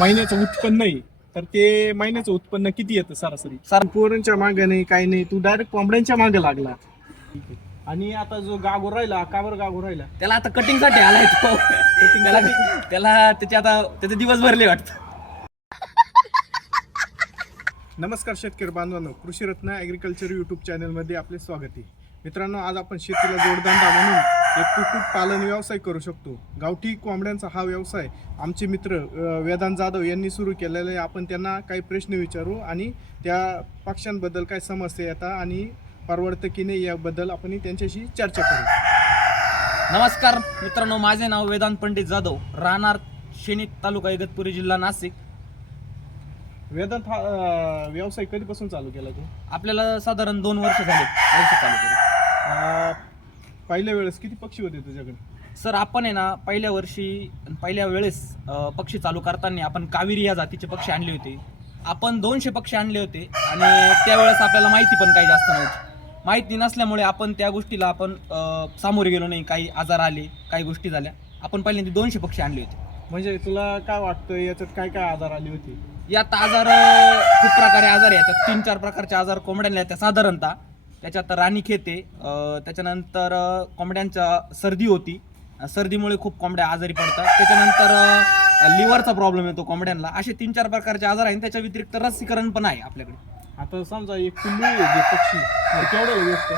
महिन्याचं उत्पन्न आहे तर ते महिन्याचं उत्पन्न किती येतं सरासरी? सर पोरांच्या मागे नाही काही नाही. तू डायरेक्ट कोंबड्यांच्या मागे लागला. आणि आता जो गागो राहिला का बरं गागो राहिला. त्याला आता कटिंगसाठी आलाय तो. त्याला त्याला त्याचे आता त्याचे दिवस भरले वाटतं. नमस्कार शेतकरी बांधवांनो कृषी रत्न ॲग्रिकल्चर यूट्यूब चॅनलमध्ये आपले स्वागत आहे. मित्रांनो आज आपण शेतीला जोडधंदा म्हणून एक कुक्कुट पालन व्यवसाय करू शकतो. गावठी कोंबड्यांचा हा व्यवसाय आमचे मित्र वेदांत जाधव यांनी सुरू केलेला आहे. आपण त्यांना काही प्रश्न विचारू आणि त्या पक्ष्यांबद्दल काय समस्या येतात आणि परवडतं की नाही याबद्दल आपण त्यांच्याशी चर्चा करू. नमस्कार मित्रांनो माझे नाव वेदांत पंडित जाधव राहणार शेनी तालुका इगतपुरी जिल्हा नाशिक. वेदांत हा व्यवसाय कधीपासून चालू केला तू? आपल्याला साधारण दोन वर्ष झाले वर्ष चालू केले. पहिल्या वेळेस किती पक्षी होते तुझ्याकडे? सर आपण आहे ना पहिल्या वर्षी पहिल्या वेळेस अं, पक्षी चालू करताना आपण कावेरी या जातीचे पक्षी आणले होते. आपण दोनशे पक्षी आणले होते आणि त्यावेळेस आपल्याला माहिती पण काही जास्त नव्हती. माहिती नसल्यामुळे आपण त्या गोष्टीला आपण अं, सामोरे गेलो नाही काही आजार आले काही गोष्टी झाल्या. आपण पहिल्यांदा दोनशे पक्षी आणले होते. म्हणजे तुला काय वाटतं याच्यात काय काय आजार आले होते? यात आजार अं, खूप प्रकारे आजार आहे. याच्यात तीन चार प्रकारचे आजार कोंबड्यांना येतात साधारणतः. त्याच्यात राणीखेत आहे. अं, त्याच्यानंतर अं, कोंबड्यांच्या सर्दी होती. सर्दीमुळे खूप कोंबड्या आजारी पडतात. त्याच्यानंतर लिव्हरचा प्रॉब्लेम येतो कोंबड्यांना. असे तीन चार प्रकारचे आजार आहे आणि त्याच्या व्यतिरिक्त लसीकरण पण आहे आपल्याकडे. आता समजा एक पिल्लू आहे जे पक्षी. भेटतं?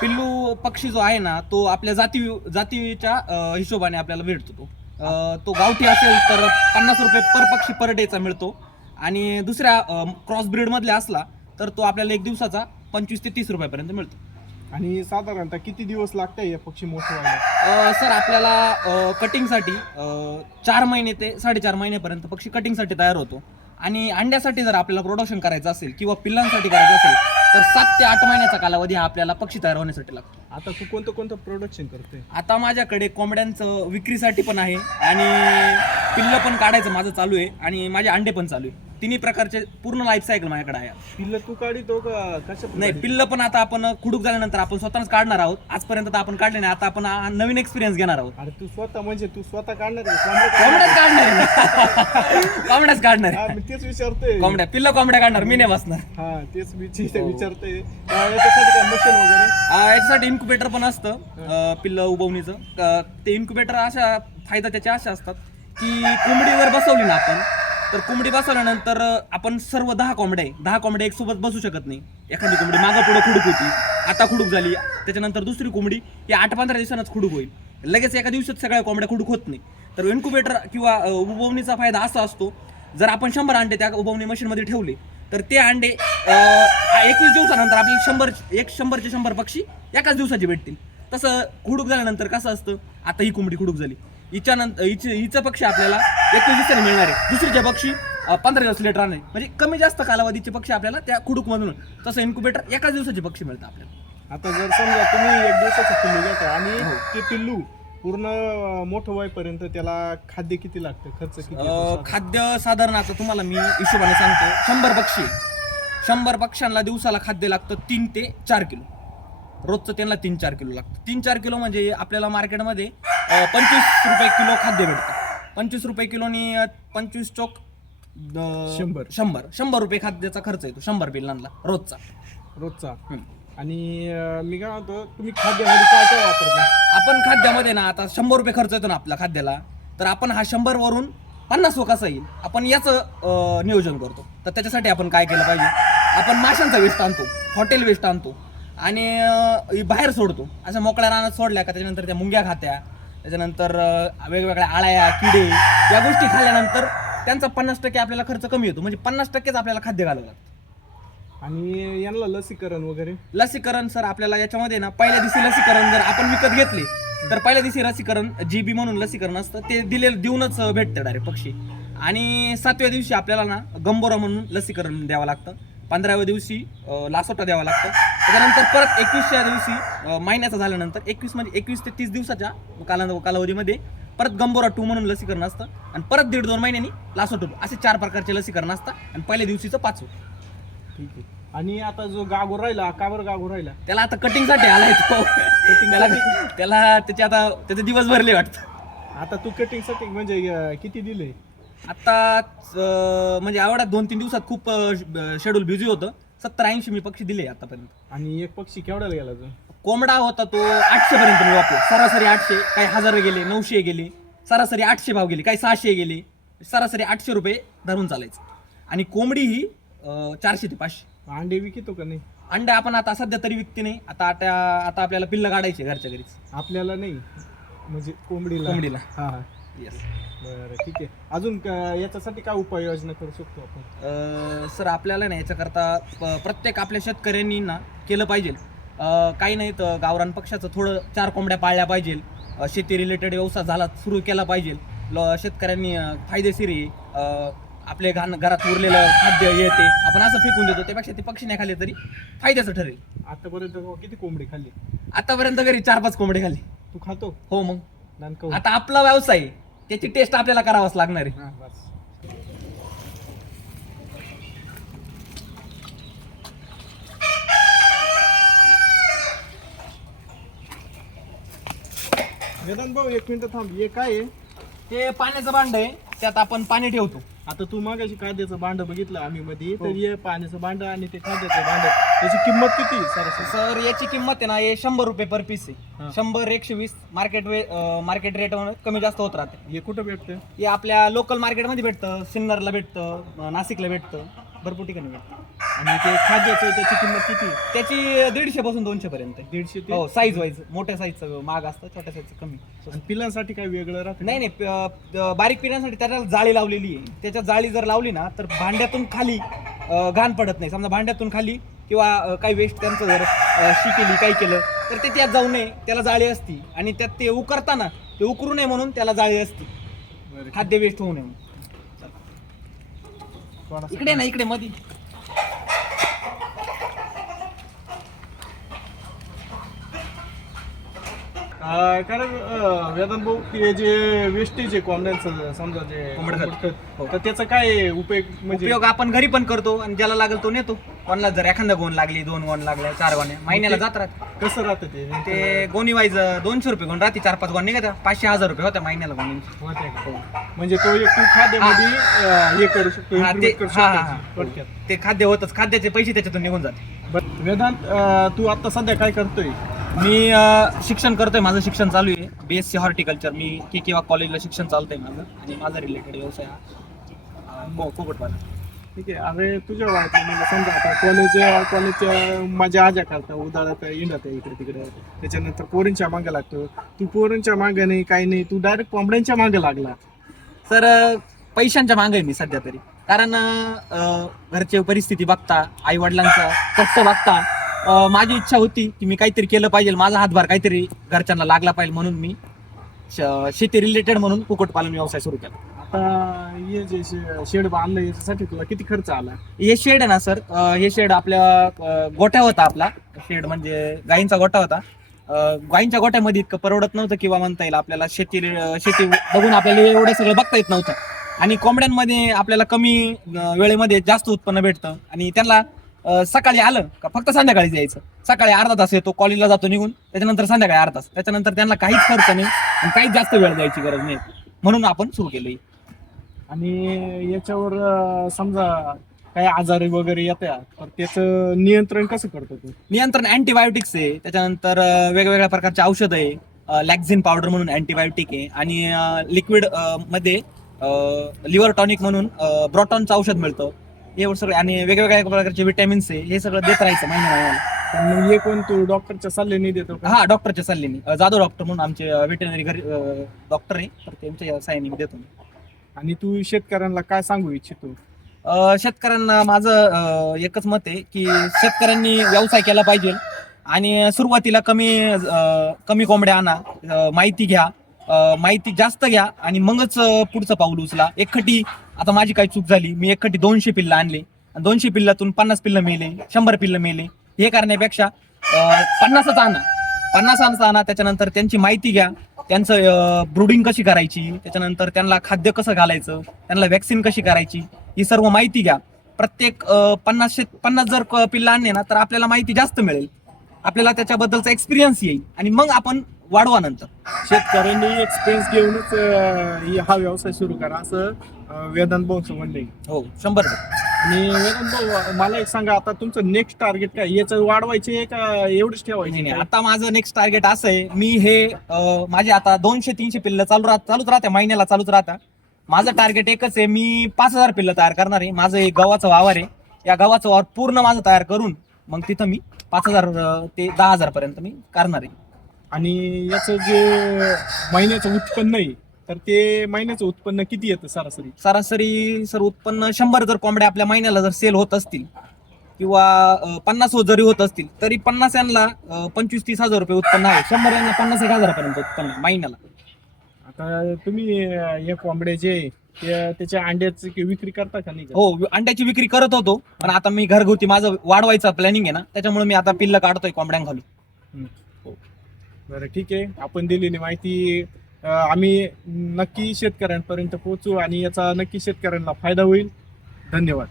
पिल्लू पक्षी जो आहे ना तो आपल्या जाती जातीच्या हिशोबाने आपल्याला भेटतो तो. अं, तो गावठी असेल तर पन्नास रुपये पर पक्षी पर डेचा मिळतो. आणि दुसऱ्या क्रॉस ब्रीड मधल्या असला तर तो आपल्याला एक दिवसाचा पंचवीस ते तीस रुपयापर्यंत मिळतो. आणि साधारणतः किती दिवस लागते हे पक्षी मोठे व्हायला? अं, सर आपल्याला कटिंगसाठी चार महिने ते साडेचार महिन्यापर्यंत पक्षी कटिंगसाठी तयार होतो. आणि अंड्यासाठी जर आपल्याला प्रोडक्शन करायचं असेल किंवा पिल्लांसाठी करायचं असेल तर सात ते आठ महिन्याचा कालावधी हा आपल्याला पक्षी तयार होण्यासाठी लागतो. आता तू कोणतं कोणतं प्रोडक्शन करते आता माझ्याकडे कोंबड्यांचं विक्रीसाठी पण आहे आणि पिल्लं पण काढायचं माझं चालू आहे आणि माझे अंडे पण चालू आहे. तिन्ही प्रकारचे पूर्ण लाईफ सायकल माझ्याकडे आहे. पिल्ल तू काढितो का कशा नाही पिल्लं पण आता आपण खुडूक झाल्यानंतर आपण स्वतःच काढणार आहोत. आजपर्यंत तर आपण काढले नाही आता आपण हा नवीन एक्सपिरियन्स घेणार आहोत. अरे तू स्वतः म्हणजे तू स्वतः काढणार आहे? कोंबड्या काढणार कोंबड्याच काढणार हा. मी तेच विचारतोय. कोंबड्या पिल्लं कोंबड्या काढणार मी नाही बसणार. हा तेच मी ते विचारतोय. याच्यासाठी काय मशीन वगैरे? आ, याच्यासाठी इन्क्युबेटर पण असतं. अ, पिल्लं उबवणीचं अ, ते इन्क्युबेटर अशा फायदा त्याचे असे असतात की कोंबडी जर बसवली ना आपण तर कोंबडी बसवल्यानंतर आपण सर्व दहा कोंबड्या आहे. दहा कोंबड्या एक सोबत बसू शकत नाही. एखादी कोंबडी मागं पुढं खुडूक होती आता खुडूक झाली त्याच्यानंतर दुसरी कोंबडी ही आठ पंधरा दिवसांनाच खुडूक होईल. लगेच एका दिवसात सगळ्या कोंबड्या खुडूक होत नाही. तर इन्क्युबेटर किंवा उबवणीचा फायदा असा असतो जर आपण शंभर अंडे त्या उबवणी मशीनमध्ये ठेवले तर ते अंडे एकवीस दिवसानंतर आपल्याला शंभर एक शंभरचे शंभर पक्षी एकाच दिवसाचे भेटतील. तसं खुडूक झाल्यानंतर कसं असतं आता ही कोंबडी खुडूक झाली. हिच्यानंतर हिचे हिचं पक्षी आपल्याला एकवीस दिवसांनी मिळणार आहे दुसरीचे पक्षी पंधरा दिवस लेट राहणार आहे. म्हणजे कमी जास्त कालावधीचे पक्षी आपल्याला त्या खुडूकमधून तसं इन्क्युबेटर एकाच दिवसाचे पक्षी मिळतात आपल्याला आता जर समजा तुम्ही एक दिवसाचं पिल्लू घेता आणि हो. ते पिल्लू पूर्ण मोठं व्हायपर्यंत त्याला खाद्य किती लागतं खर्च किती? खाद्य साधारण आता तुम्हाला मी हिशोबाने सांगतो शंभर पक्षी. शंभर पक्ष्यांना दिवसाला खाद्य लागतं तीन ते चार किलो रोजचं त्यांना तीन चार किलो लागतं तीन चार किलो म्हणजे आपल्याला मार्केटमध्ये पंचवीस रुपये किलो खाद्य भेटतं पंचवीस रुपये किलोनी अं, पंचवीस चोक अं, शंभर. शंभर. शंभर रुपये खाद्याचा खर्च येतो. शंभर पिल्लांना रोजचा. रोजचा. हम्म. आणि अं, मी काय म्हणतो तुम्ही खाद्यामध्ये काय काय वापरता? आपण खाद्यामध्ये ना आता शंभर रुपये खर्च येतो ना आपल्या खाद्याला. तर आपण हा शंभर वरून पन्नास कसा येईल? आपण याचं अं, नियोजन करतो. तर त्याच्यासाठी आपण काय केलं पाहिजे? आपण माशांचा वेस्ट आणतो. हॉटेल वेस्ट आणतो. आणि अं, हे बाहेर सोडतो. असं मोकळ्या रानात सोडल्या का त्याच्यानंतर त्या मुंग्या खात्या. त्याच्यानंतर वेगवेगळ्या आळ्या किडे या गोष्टी खाल्ल्यानंतर त्यांचा पन्नास टक्के आपल्याला खर्च कमी येतो. म्हणजे पन्नास टक्केच आपल्याला खाद्य घालावं लागतं. आणि यांना लसीकरण वगैरे? लसीकरण सर आपल्याला याच्यामध्ये ना पहिल्या दिवशी लसीकरण जर आपण विकत घेतले तर पहिल्या दिवशी लसीकरण जी बी म्हणून लसीकरण असतं ते दिले देऊनच भेटतं डायरेक्ट पक्षी. आणि सातव्या दिवशी आपल्याला ना गंबोरा म्हणून लसीकरण द्यावं लागतं. पंधराव्या दिवशी लासोटा द्यावा लागतं. त्याच्यानंतर परत एकवीसच्या दिवशी महिन्याचा झाल्यानंतर एकवीस म्हणजे एकवीस ते तीस दिवसाच्या काला कालावधीमध्ये परत गंबोरा टू म्हणून लसीकरण असतं आणि परत दीड दोन महिन्यांनी लासो टू असे चार प्रकारचे लसीकरण असतं आणि पहिल्या दिवशीचं पाचवं. ठीक आहे. आणि आता जो गागो राहिला का बरं गागो राहिला? त्याला आता कटिंगसाठी आलाय तो. त्याला त्याला त्याचे आता त्याचे दिवस भरले वाटतं. आता तू कटिंगसाठी म्हणजे किती दिले? आता म्हणजे एवढ्या दोन तीन दिवसात खूप शेड्यूल बिझी होतं. सत्तर ऐंशी मी पक्षी दिले आतापर्यंत. आणि एक पक्षी केवढ्याला गेला तू कोंबडा होता तो आठशे पर्यंत मी वापरला. सरासरी आठशे काही हजार गेले नऊशे गेले. सरासरी आठशे भाव गेले काही सहाशे गेले. सरासरी आठशे रुपये धरून चालायचं. आणि कोंबडी ही अं, चारशे ते पाचशे. अंडे विकतो का नाही? अंडे आपण आता सध्या तरी विकते नाही. आता आता आता आपल्याला पिल्ल काढायचे घरच्या घरीच. आपल्याला नाही. म्हणजे कोंबडीला. कोंबडीला. हा हा. येस बरं ठीक आहे. अजून का- याच्यासाठी काय उपाययोजना करू शकतो आपण? अ, सर आपल्याला ना याच्याकरता प- प्रत्येक आपल्या शेतकऱ्यांनी ना केलं पाहिजे. अ, काही नाही तर गावरान पक्षाचं थोडं चार कोंबड्या पाळल्या पाहिजे. अ, शेती रिलेटेड व्यवसाय झाला सुरू केला पाहिजे. ल- शेतकऱ्यांनी अ, फायदेशीर आहे. अ, आपले घाण घरात उरलेलं खाद्य येते आपण असं फेकून देतो. त्यापेक्षा ते पक्षी नाही खाल्ले तरी फायद्याचं ठरेल. आतापर्यंत किती कोंबडी खाल्ली? आतापर्यंत घरी चार पाच कोंबडे खाल्ले. तू खातो? हो मग. आता आपला व्यवसाय आहे. त्याची टेस्ट आपल्याला करावाच लागणार आहे. वेदांत भाऊ एक मिनिट थांब. हे काय आहे? ते पाण्याचं भांड आहे. त्यात आपण पाणी ठेवतो. आता तू मागाशी खाद्याचं भांड बघितलं आम्ही मध्ये तर हे. पाण्याचं भांड आणि ते खाद्याचं भांड त्याची किंमत किती सरासरी सर याची किंमत आहे ना हे शंभर रुपये पर पीस हा. आहे शंभर एकशे वीस मार्केट वे मार्केट रेट कमी जास्त होत राहते. हे कुठं भेटतं? हे आपल्या लोकल मार्केटमध्ये भेटतं सिन्नरला भेटतं नाशिकला भेटतं. भरपूर ठिकाणी भेटतं आणि ते खाद्याचं त्याची किंमत किती? त्याची दीडशे पासून दोनशे पर्यंत आहे. दीडशे ते हो साईज वाईज मोठ्या साईजचं महाग असतं छोट्या साईजचं कमी. आणि पिलांसाठी काय वेगळं राहतं? नाही नाही प- बारीक पिण्यासाठी त्याला जाळी लावलेली आहे. त्याच्यात जाळी जर लावली ना तर भांड्यातून खाली अं, घाण पडत नाही. समजा भांड्यातून खाली किंवा अं, काही वेस्ट त्यांचं जर अं, शी केली काही केलं तर ते त्यात जाऊ नये. त्याला जाळी असती. आणि त्यात ते उकरताना ते उकरू नये म्हणून त्याला जाळी असती. बरं, खाद्य वेस्ट होऊ नये म्हणून. इकडे ना इकडे मधी. कारण अं, वेदांत भाऊ ते जे वेस्टेज कोंबड्यांचं समजा जे कोंबडं खत. हो. तर त्याचा काय उपयोग म्हणजे उपयोग आपण घरी पण करतो आणि ज्याला लागेल तो नेतो. कोणाला जर एखादा गोण लागली दोन गोण लागल्या चार गोण्या महिन्याला जात राहते. कसं राहतं ते? ते गोणी वाईज दोनशे रुपये गोण राहते चार पाच गोण निघतात. पाचशे हजार रुपये होत्या महिन्याला गोणींची. का? म्हणजे तो एक तू खाद्यामध्ये अं, हे करू शकतो हा, ते- improvement करू हा, हा, हा. शकतो थोडक्यात. ते खाद्य होतच. खाद्याचे पैसे त्याच्यातून निघून जाते. बरं, वेदांत अं, तू आता सध्या काय करतोय? मी अं, शिक्षण करतोय माझं शिक्षण चालू आहे. बी एस सी हॉर्टिकल्चर मी के किंवा कॉलेजला शिक्षण चालतंय माझं. आणि माझा रिलेटेड व्यवसाय हा अं, को- कुक्कुटपालन ठीक आहे. अरे तुझ्या वयातले मुलं समजा आता कॉलेज कॉलेजच्या माझ्या आज्या करता उदाहरणार्थ इंडत आहे इकडे तिकडे. त्याच्यानंतर पोरींच्या मागे लागतो. तू पोरींच्या मागे नाही काही नाही. तू डायरेक्ट कोंबड्यांच्या मागे लागला. तर अं, पैशांच्या मागे आहे मी सध्या तरी. कारण अं, घरची परिस्थिती बघता आई वडिलांचं कष्ट बघता माझी इच्छा होती की मी काहीतरी केलं पाहिजे. माझा हातभार काहीतरी घरच्यांना लागला पाहिजे म्हणून मी शेती रिलेटेड म्हणून कुक्कुटपालन व्यवसाय सुरू केला. आता हे जे शेड बांधलं याच्यासाठी तुला किती खर्च आला? हे शेड आहे ना सर अं, हे शेड आपल्या अं, गोठ्या होता आपला. शेड म्हणजे गायींचा गोठा होता. अं, गायींच्या गोठ्यामध्ये इतकं परवडत नव्हतं किंवा म्हणता येईल आपल्याला शेती शेती बघून आपल्याला एवढं सगळं बघता येत नव्हतं. आणि कोंबड्यांमध्ये आपल्याला कमी अं, वेळेमध्ये जास्त उत्पन्न भेटतं. आणि त्यांना सकाळी आलं का फक्त संध्याकाळी यायचं सकाळी अर्धा तास येतो कॉलेजला जातो निघून त्याच्यानंतर संध्याकाळी अर्धा तास. त्याच्यानंतर त्यांना काहीच खर्च नाही आणि काहीच जास्त वेळ द्यायची गरज नाही. म्हणून आपण सुरू केलं. आणि याच्यावर समजा काही आजारी वगैरे येत्या तर त्याचं नियंत्रण कसं करतो तू? नियंत्रण अँटीबायोटिक्स आहे. त्याच्यानंतर वेगवेगळ्या प्रकारचे औषध आहे. लॅक्झिन पावडर म्हणून अँटीबायोटिक आहे. आणि लिक्विडमध्ये लिव्हर टॉनिक म्हणून ब्रॉटॉनचं औषध मिळतं. हे सगळं आणि वेगवेगळ्या प्रकारचे विटॅमिन्स आहे हे सगळं देत राहायचं महिन्या महिन्याला. मग हे कोण तू डॉक्टरच्या सल्ल्याने देतो का? हा डॉक्टरच्या सल्ल्याने. अं, जाधव डॉक्टर म्हणून आमचे वेटनरी घरी डॉक्टर आहे तर त्यांच्या सहाय्याने मी देतो. आणि तू शेतकऱ्यांना काय सांगू इच्छितो? अ, शेतकऱ्यांना माझं अ, एकच मत आहे की शेतकऱ्यांनी व्यवसाय केला पाहिजे. आणि सुरुवातीला कमी अ, कमी कोंबड्या आणा अ, माहिती घ्या माहिती जास्त घ्या आणि मगच पुढचं पाऊल उचला. एकखटी आता माझी काही चूक झाली. मी एकखटी दोनशे पिल्लं आणले. आणि दोनशे पिल्लातून पन्नास पिल्लं मेले शंभर पिल्लं मेले. हे करण्यापेक्षा पन्नासच आणा. पन्नास आणा त्याच्यानंतर त्यांची माहिती घ्या. त्यांचं ब्रुडिंग कशी करायची? त्याच्यानंतर त्यांना खाद्य कसं घालायचं? त्यांना वॅक्सिन कशी करायची? ही सर्व माहिती घ्या. प्रत्येक पन्नासशे पन्नास जर क- पिल्लं आणले ना तर आपल्याला माहिती जास्त मिळेल. आपल्याला त्याच्याबद्दलचा एक्सपिरियन्स येईल. आणि मग आपण वाढवा नंतर. शेतकऱ्यांनी एक्सपिरियन्स घेऊनच अं, ही- व्यवसाय सुरू करा असं अं, वेदांत भाऊचं म्हणणं आहे. हो शंभर टक्के. आणि वेदांत भाऊ मला एक सांगा आता तुमचं नेक्स्ट टार्गेट काय? याचं वाढवायचे का एवढंच नाही ठेवायचे नाही आता माझं नेक्स्ट टार्गेट असं आहे मी हे अं, माझे आता दोनशे तीनशे पिल्ल चालू राहत चालूच राहते महिन्याला चालूच राहता माझं टार्गेट एकच आहे मी पाच हजार पिल्ल तयार करणार आहे. माझं एक गव्हाचं वावर आहे. या गव्हाचं वावर पूर्ण माझं तयार करून मग तिथं मी पाच हजार अं, ते दहा हजार पर्यंत मी करणार आहे. आणि याचं जे महिन्याचं उत्पन्न आहे तर ते महिन्याचं उत्पन्न किती येतं सरासरी? सरासरी सर उत्पन्न शंभर जर कोंबड्या आपल्या महिन्याला जर सेल होत असतील किंवा अं, पन्नास हो जरी होत असतील तरी पन्नास यांना अं, पंचवीस तीस हजार रुपये उत्पन्न आहे. शंभर यांना पन्नास एक हजारापर्यंत उत्पन्न आहे महिन्याला. आता तुम्ही अं, हे कोंबडे जे आहे, ते त्याच्या अंड्याची की विक्री करता का नाही? हो अंड्याची विक्री करत होतो पण आता मी घरगुती माझं वाढवायचं प्लॅनिंग आहे ना त्याच्यामुळे मी आता पिल्ल काढतोय कोंबड्यांखाली बरं ठीक आहे. आपण दिलेली माहिती अं, आम्ही नक्की शेतकऱ्यांपर्यंत पोहोचू आणि याचा नक्की शेतकऱ्यांना फायदा होईल. धन्यवाद.